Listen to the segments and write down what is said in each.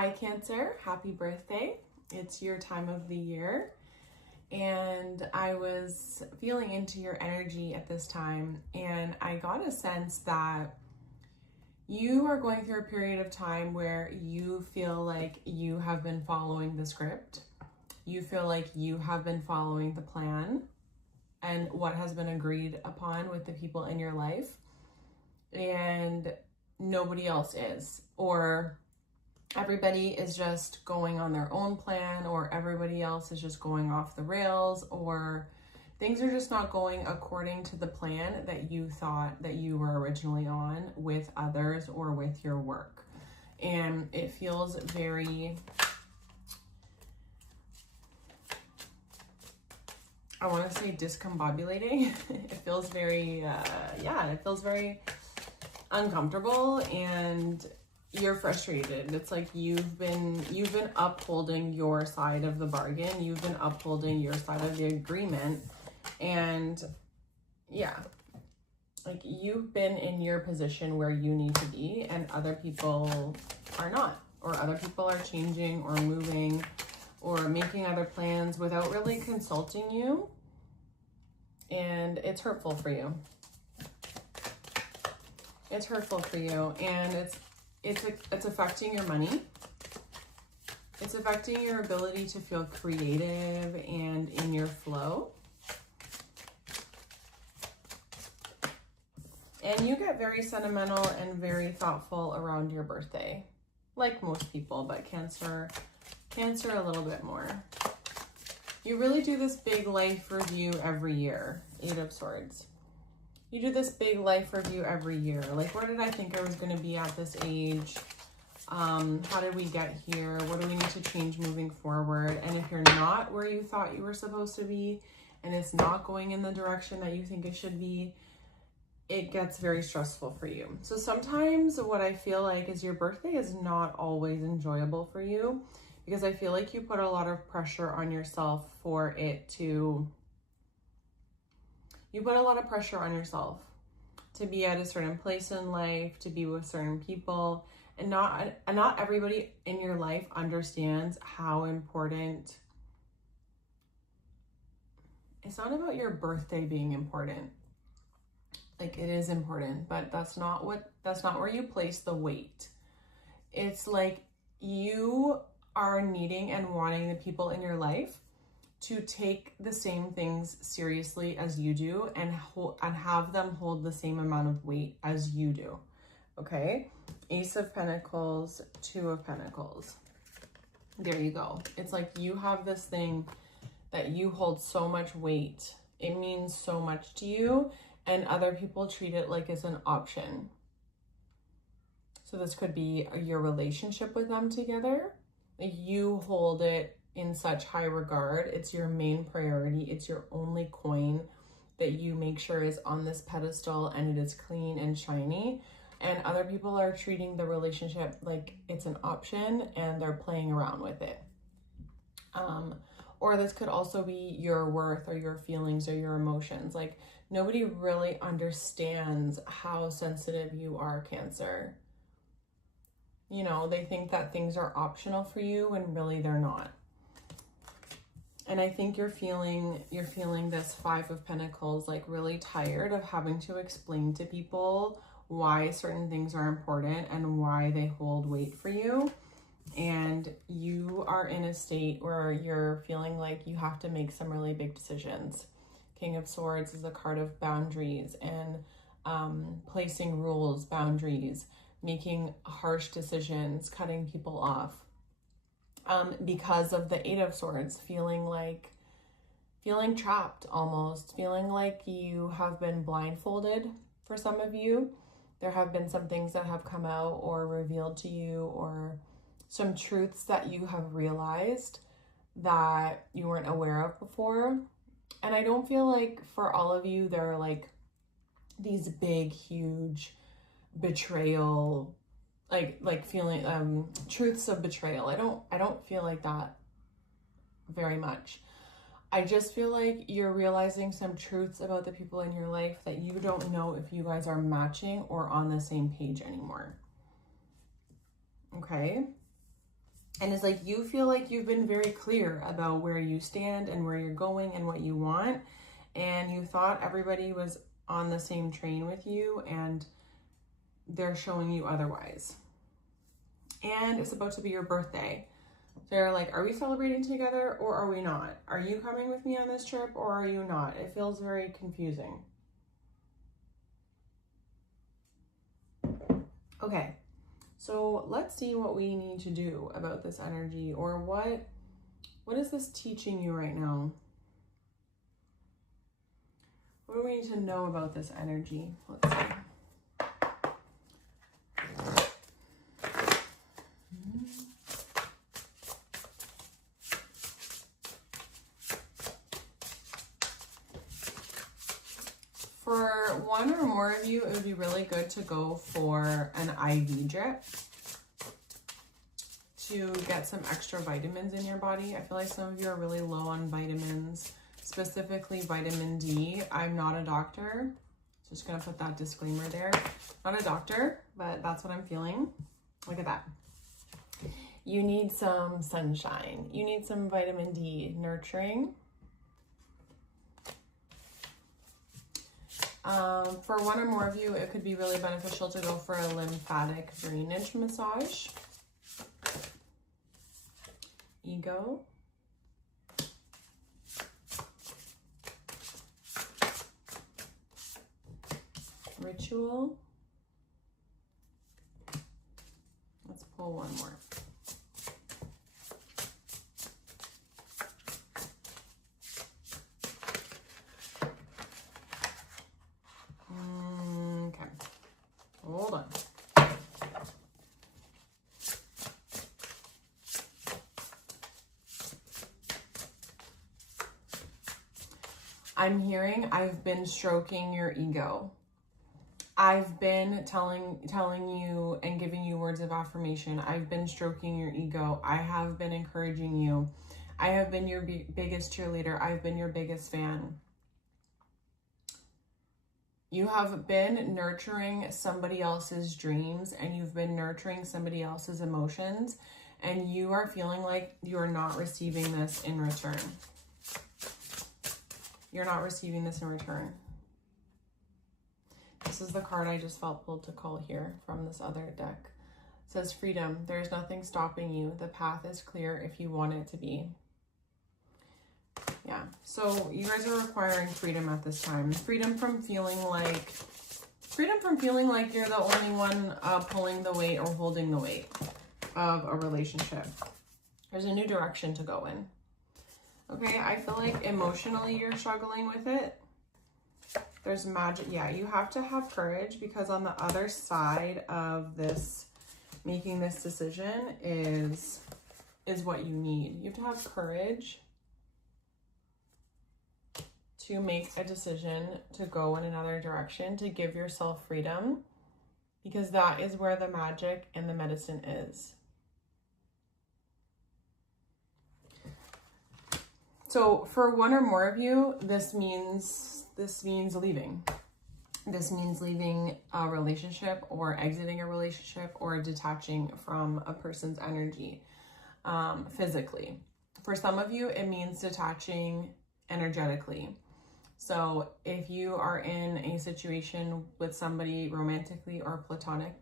Hi Cancer, happy birthday. It's your time of the year. And I was feeling into your energy at this time, and I got a sense that you are going through a period of time where you feel like you have been following the script. You feel like you have been following the plan and what has been agreed upon with the people in your life, and nobody else is, or everybody is just going on their own plan, or everybody else is just going off the rails, or things are just not going according to the plan that you thought that you were originally on with others or with your work. And it feels very, I want to say discombobulating. It feels very, it feels very uncomfortable, and you're frustrated. It's like you've been upholding your side of the bargain. You've been upholding your side of the agreement. And yeah, like you've been in your position where you need to be, and other people are not, or other people are changing or moving or making other plans without really consulting you. And it's hurtful for you. It's hurtful for you, and it's affecting your money. It's affecting your ability to feel creative and in your flow. And you get very sentimental and very thoughtful around your birthday, like most people, but Cancer a little bit more. You really do this big life review every year, 8 of Swords. You do this big life review every year. Like, where did I think I was going to be at this age? How did we get here? What do we need to change moving forward? And if you're not where you thought you were supposed to be, and it's not going in the direction that you think it should be, it gets very stressful for you. So sometimes what I feel like is your birthday is not always enjoyable for you, because I feel like you put a lot of pressure on yourself for it to... You put a lot of pressure on yourself to be at a certain place in life, to be with certain people, and not everybody in your life understands how important. It's not about your birthday being important. Like, it is important, but that's not where you place the weight. It's like you are needing and wanting the people in your life to take the same things seriously as you do, and have them hold the same amount of weight as you do. Okay? Ace of Pentacles, 2 of Pentacles. There you go. It's like you have this thing that you hold so much weight. It means so much to you, and other people treat it like it's an option. So this could be your relationship with them together. You hold it in such high regard. It's your main priority. It's your only coin that you make sure is on this pedestal, and it is clean and shiny. And other people are treating the relationship like it's an option, and they're playing around with it. Or this could also be your worth, or your feelings, or your emotions. Like, nobody really understands how sensitive you are, Cancer. You know, they think that things are optional for you when really they're not. And I think you're feeling this 5 of Pentacles, like really tired of having to explain to people why certain things are important and why they hold weight for you. And you are in a state where you're feeling like you have to make some really big decisions. King of Swords is a card of boundaries and placing rules, boundaries, making harsh decisions, cutting people off. Because of the 8 of Swords, feeling trapped almost, feeling like you have been blindfolded for some of you. There have been some things that have come out or revealed to you, or some truths that you have realized that you weren't aware of before. And I don't feel like for all of you, there are like these big, huge betrayal, like feeling truths of betrayal. I don't feel like that very much. I just feel like you're realizing some truths about the people in your life that you don't know if you guys are matching or on the same page anymore. Okay? And it's like you feel like you've been very clear about where you stand and where you're going and what you want. And you thought everybody was on the same train with you, and they're showing you otherwise. And it's about to be your birthday. They're like, are we celebrating together or are we not? Are you coming with me on this trip or are you not? It feels very confusing. Okay, so let's see what we need to do about this energy, or what is this teaching you right now? What do we need to know about this energy? Let's see. For one or more of you, it would be really good to go for an IV drip to get some extra vitamins in your body. I feel like some of you are really low on vitamins, specifically vitamin D. I'm not a doctor. Just gonna put that disclaimer there. Not a doctor, but that's what I'm feeling. Look at that. You need some sunshine. You need some vitamin D nurturing. For one or more of you, it could be really beneficial to go for a lymphatic drainage massage. Ego. Ritual. Let's pull one more. Okay, hold on. I'm hearing I've been stroking your ego. I've been telling you and giving you words of affirmation. I've been stroking your ego. I have been encouraging you. I have been your biggest cheerleader. I've been your biggest fan. You have been nurturing somebody else's dreams, and you've been nurturing somebody else's emotions, and you are feeling like you're not receiving this in return. You're not receiving this in return. This is the card I just felt pulled to call here from this other deck. It says freedom. There's nothing stopping you. The path is clear if you want it to be. Yeah, so you guys are requiring freedom at this time. Freedom from feeling like you're the only one pulling the weight or holding the weight of a relationship. There's a new direction to go in. Okay, I feel like emotionally you're struggling with it. There's magic. Yeah, you have to have courage, because on the other side of this, making this decision is what you need. You have to have courage to make a decision to go in another direction, to give yourself freedom, because that is where the magic and the medicine is. So for one or more of you, this means leaving. This means leaving a relationship, or exiting a relationship, or detaching from a person's energy physically. For some of you, it means detaching energetically. So if you are in a situation with somebody romantically or platonic,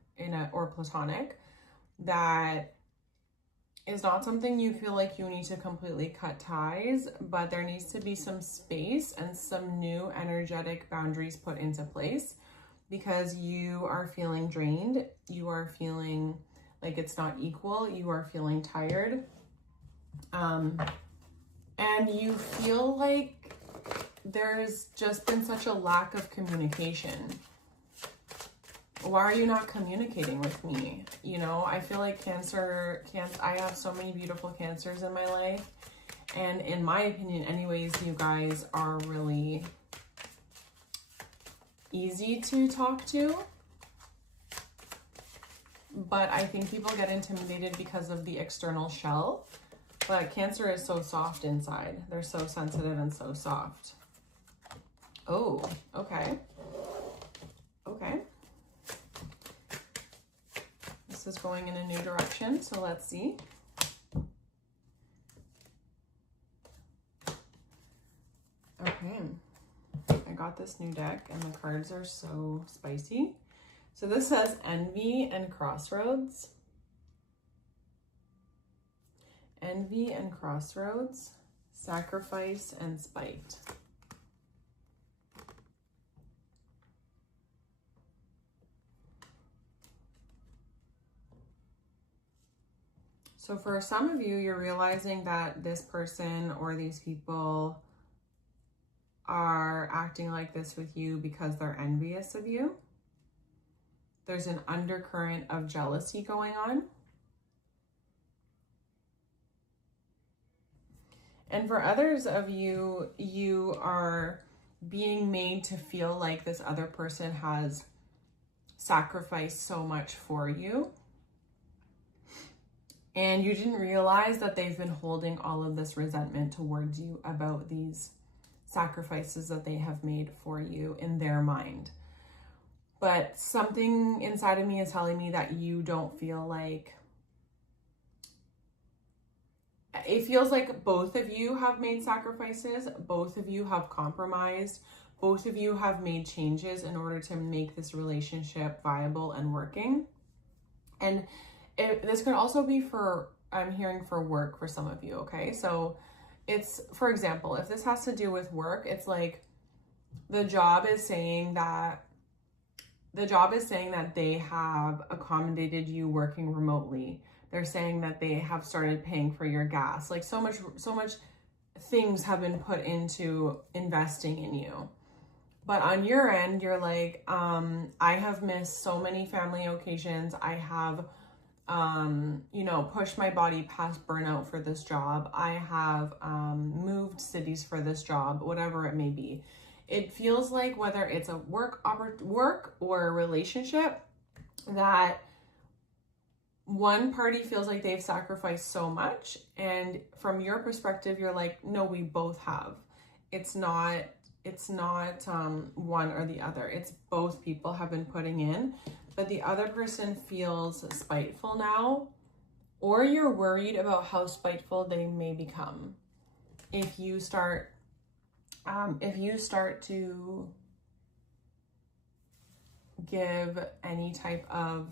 that is not something you feel like you need to completely cut ties, but there needs to be some space and some new energetic boundaries put into place, because you are feeling drained. You are feeling like it's not equal. You are feeling tired. And you feel like there's just been such a lack of communication. Why are you not communicating with me? You know, I feel like Cancer, I have so many beautiful Cancers in my life. And in my opinion, anyways, you guys are really easy to talk to. But I think people get intimidated because of the external shell. But Cancer is so soft inside. They're so sensitive and so soft. Oh, okay. Okay. This is going in a new direction, so let's see. Okay, I got this new deck and the cards are so spicy. So this says envy and crossroads. Envy and crossroads, sacrifice and spite. So for some of you, you're realizing that this person or these people are acting like this with you because they're envious of you. There's an undercurrent of jealousy going on. And for others of you, you are being made to feel like this other person has sacrificed so much for you. And you didn't realize that they've been holding all of this resentment towards you about these sacrifices that they have made for you in their mind. But something inside of me is telling me that you don't feel like, it feels like both of you have made sacrifices, both of you have compromised, both of you have made changes in order to make this relationship viable and working. And this could also be for, I'm hearing for work for some of you, okay? So it's, for example, if this has to do with work, it's like the job is saying that they have accommodated you working remotely. They're saying that they have started paying for your gas. Like so much things have been put into investing in you. But on your end, you're like, I have missed so many family occasions. I have, pushed my body past burnout for this job. I have moved cities for this job, whatever it may be. It feels like whether it's a work or a relationship, that one party feels like they've sacrificed so much, and from your perspective, you're like, no, we both have. It's not one or the other. It's both people have been putting in, but the other person feels spiteful now, or you're worried about how spiteful they may become if you start to give any type of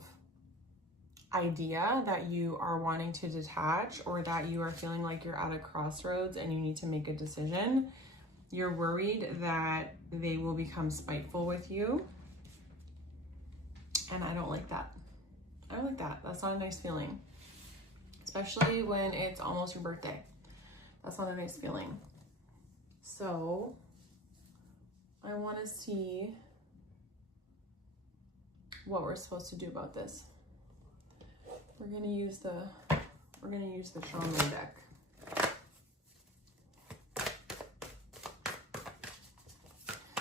idea that you are wanting to detach, or that you are feeling like you're at a crossroads and you need to make a decision. You're worried that they will become spiteful with you. And I don't like that. I don't like that. That's not a nice feeling. Especially when it's almost your birthday. That's not a nice feeling. So I want to see what we're supposed to do about this. We're gonna use the shaman deck.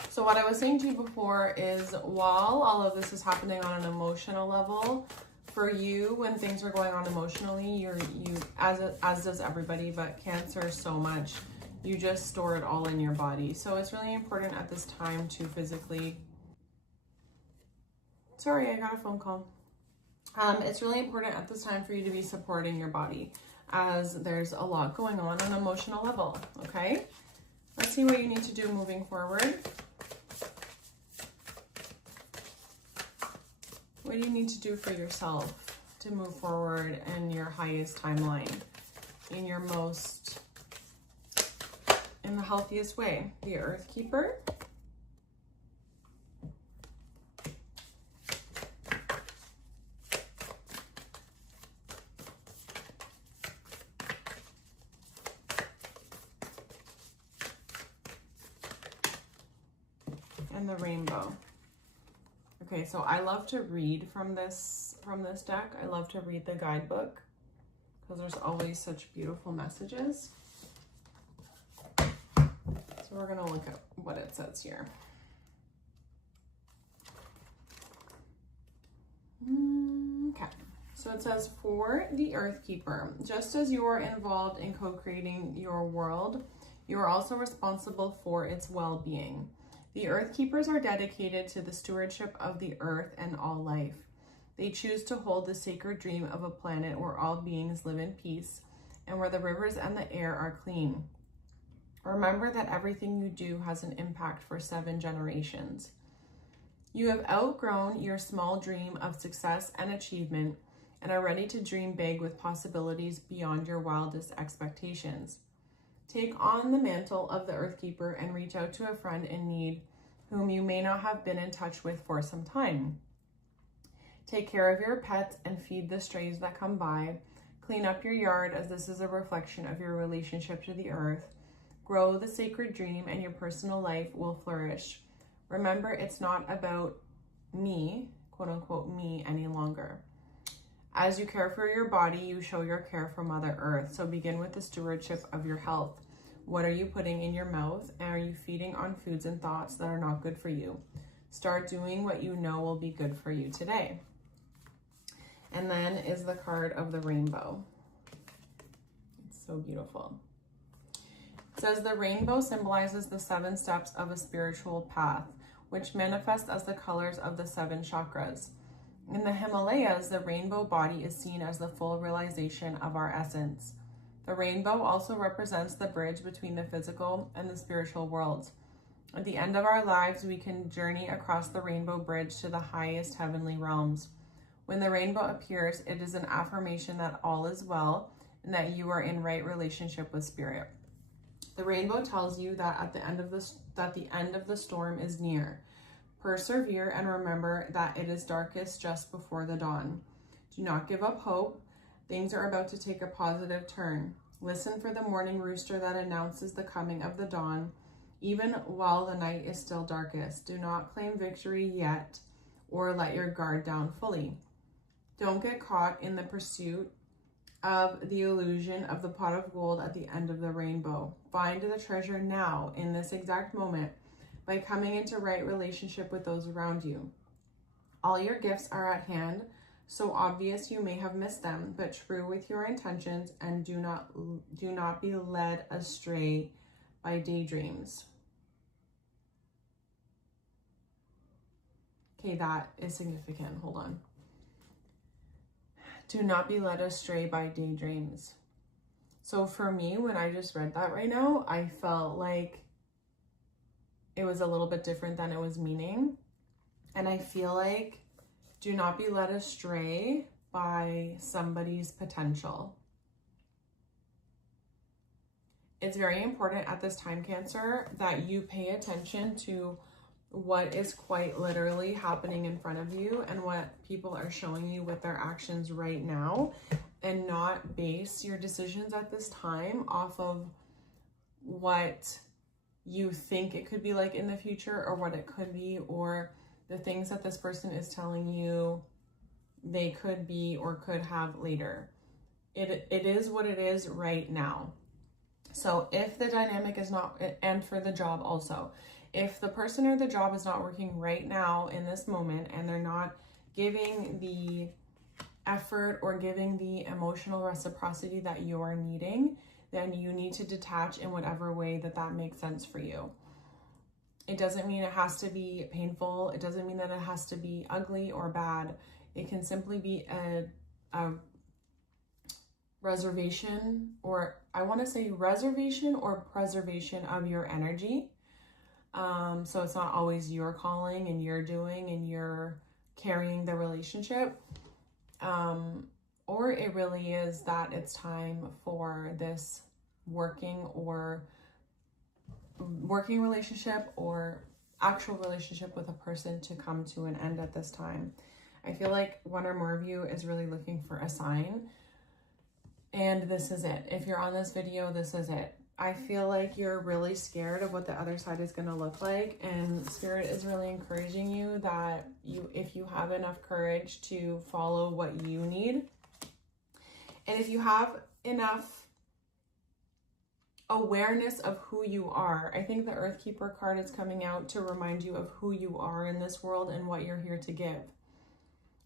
So what I was saying to you before is, while all of this is happening on an emotional level, for you, when things are going on emotionally, you as does everybody, but Cancer so much, you just store it all in your body. So it's really important at this time to physically, sorry, I got a phone call. It's really important at this time for you to be supporting your body, as there's a lot going on an emotional level, okay? Let's see what you need to do moving forward. What do you need to do for yourself to move forward in your highest timeline, in the healthiest way? The Earth Keeper. And the Rainbow. Okay, so I love to read from this deck. I love to read the guidebook because there's always such beautiful messages. So we're gonna look at what it says here. Okay, so it says, for the Earth Keeper, just as you are involved in co-creating your world, you are also responsible for its well-being. The Earth Keepers are dedicated to the stewardship of the earth and all life. They choose to hold the sacred dream of a planet where all beings live in peace and where the rivers and the air are clean. Remember that everything you do has an impact for 7 generations. You have outgrown your small dream of success and achievement and are ready to dream big with possibilities beyond your wildest expectations. Take on the mantle of the Earthkeeper and reach out to a friend in need whom you may not have been in touch with for some time. Take care of your pets and feed the strays that come by. Clean up your yard, as this is a reflection of your relationship to the earth. Grow the sacred dream and your personal life will flourish. Remember, it's not about me, quote unquote, me any longer. As you care for your body, you show your care for Mother Earth. So begin with the stewardship of your health. What are you putting in your mouth? And are you feeding on foods and thoughts that are not good for you? Start doing what you know will be good for you today. And then is the card of the rainbow. It's so beautiful. It says the rainbow symbolizes the 7 steps of a spiritual path, which manifest as the colors of the 7 chakras. In the Himalayas, the rainbow body is seen as the full realization of our essence. The rainbow also represents the bridge between the physical and the spiritual worlds. At the end of our lives, we can journey across the rainbow bridge to the highest heavenly realms. When the rainbow appears, it is an affirmation that all is well and that you are in right relationship with spirit. The rainbow tells you that the end of the storm is near. Persevere and remember that it is darkest just before the dawn. Do not give up hope. Things are about to take a positive turn. Listen for the morning rooster that announces the coming of the dawn, even while the night is still darkest. Do not claim victory yet or let your guard down fully. Don't get caught in the pursuit of the illusion of the pot of gold at the end of the rainbow. Find the treasure now, in this exact moment, by coming into right relationship with those around you. All your gifts are at hand, so obvious you may have missed them, but true with your intentions, and do not be led astray by daydreams. Okay, that is significant. Hold on. Do not be led astray by daydreams. So for me, when I just read that right now, I felt like it was a little bit different than it was meaning. And I feel like do not be led astray by somebody's potential. It's very important at this time, Cancer, that you pay attention to what is quite literally happening in front of you and what people are showing you with their actions right now, and not base your decisions at this time off of what you think it could be like in the future, or what it could be, or the things that this person is telling you they could be or could have later. It is what it is right now. So if the dynamic is not, and for the job also, if the person or the job is not working right now in this moment, and they're not giving the effort or giving the emotional reciprocity that you are needing, then you need to detach in whatever way that makes sense for you. It doesn't mean it has to be painful. It doesn't mean that it has to be ugly or bad. It can simply be a reservation, or I want to say reservation or preservation of your energy. So it's not always your calling and you're doing and you're carrying the relationship. Or it really is that it's time for this working relationship or actual relationship with a person to come to an end at this time. I feel like one or more of you is really looking for a sign, and this is it. If you're on this video, this is it. I feel like you're really scared of what the other side is going to look like, and Spirit is really encouraging you that if you have enough courage to follow what you need, and if you have enough awareness of who you are. I think the Earthkeeper card is coming out to remind you of who you are in this world and what you're here to give.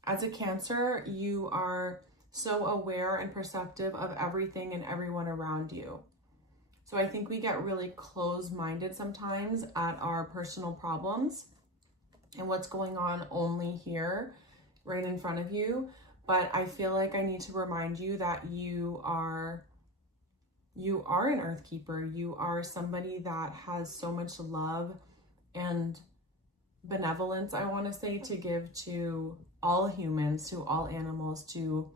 As a Cancer, you are so aware and perceptive of everything and everyone around you. So I think we get really closed-minded sometimes at our personal problems and what's going on only here, right in front of you. But I feel like I need to remind you that you are you are an earth keeper. You are somebody that has so much love and benevolence, I want to say, to give to all humans, to all animals, to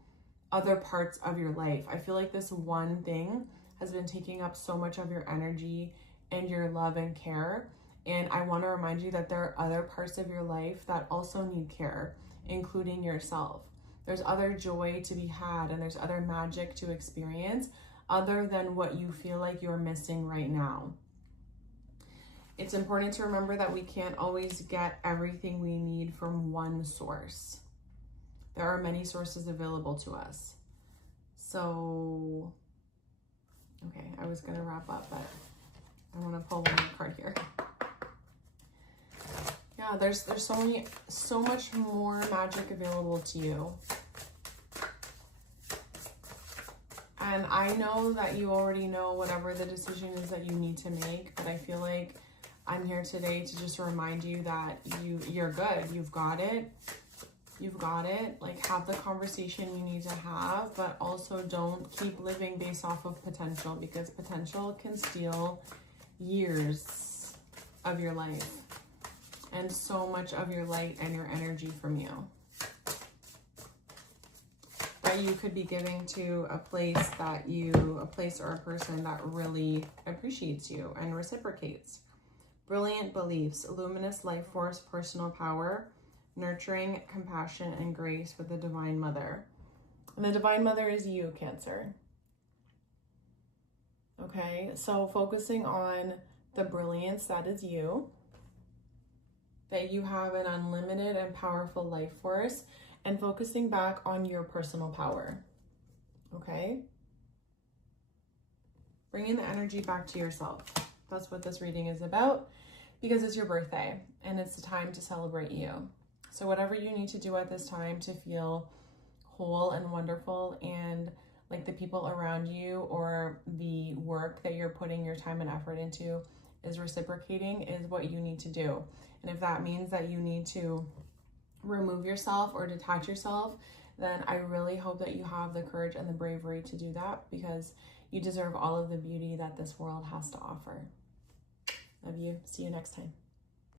other parts of your life. I feel like this one thing has been taking up so much of your energy and your love and care. And I want to remind you that there are other parts of your life that also need care, including yourself. There's other joy to be had, and there's other magic to experience other than what you feel like you're missing right now. It's important to remember that we can't always get everything we need from one source. There are many sources available to us. So, okay, I was going to wrap up, but I want to pull one more card here. Yeah, there's so much more magic available to you. And I know that you already know whatever the decision is that you need to make, but I feel like I'm here today to just remind you that you're good. You've got it. You've got it. Like, have the conversation you need to have, but also don't keep living based off of potential, because potential can steal years of your life and so much of your light and your energy from you. That you could be giving to a place or a person that really appreciates you and reciprocates. Brilliant beliefs, luminous life force, personal power, nurturing, compassion, and grace with the Divine Mother. And the Divine Mother is you, Cancer. Okay, so focusing on the brilliance that is you, that you have an unlimited and powerful life force, and focusing back on your personal power. Okay? Bringing the energy back to yourself. That's what this reading is about, because it's your birthday and it's the time to celebrate you. So whatever you need to do at this time to feel whole and wonderful, and like the people around you or the work that you're putting your time and effort into is reciprocating, is what you need to do. And if that means that you need to remove yourself or detach yourself, then I really hope that you have the courage and the bravery to do that, because you deserve all of the beauty that this world has to offer. Love you. See you next time.